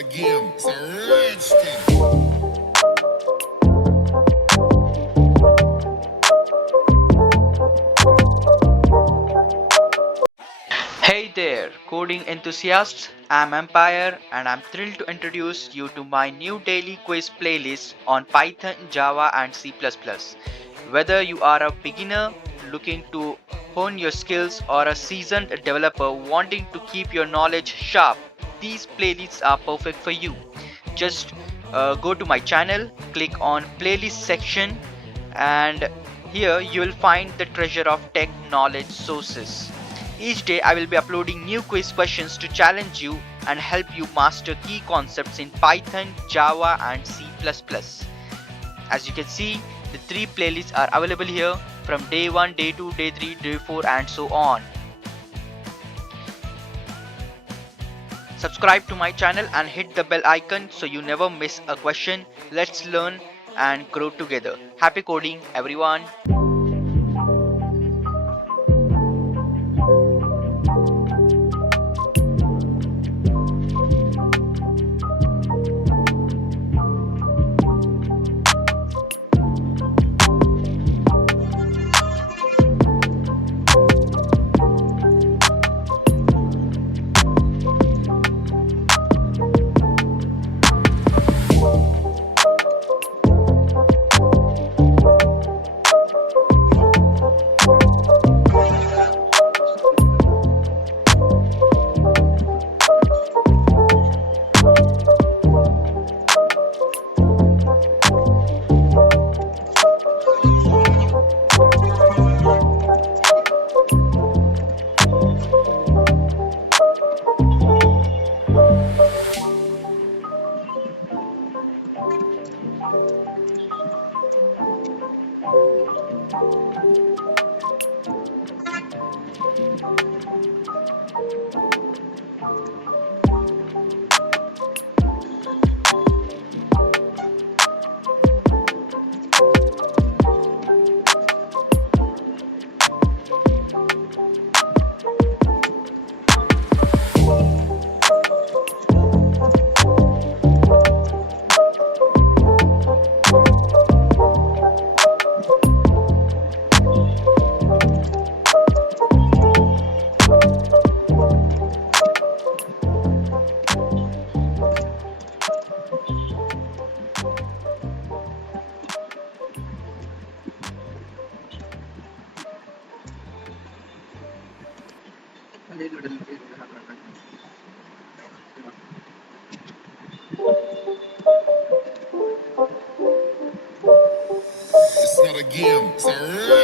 a game, it's a rich thing. Hey there, coding enthusiasts. I'm Ampire and I'm thrilled to introduce you to my new daily quiz playlist on Python, Java, and C. Whether you are a beginner looking to hone your skills or a seasoned developer wanting to keep your knowledge sharp, these playlists are perfect for you. Just go to my channel, click on playlist section, and here you will find the treasure of tech knowledge sources. Each day I will be uploading new quiz questions to challenge you and help you master key concepts in Python, Java, and C. As you can see, the three playlists are available here from day 1, day 2, day 3, day 4, and so on. Subscribe to my channel and hit the bell icon so you never miss a question. Let's learn and grow together. Happy coding, everyone! It's not a game, it's a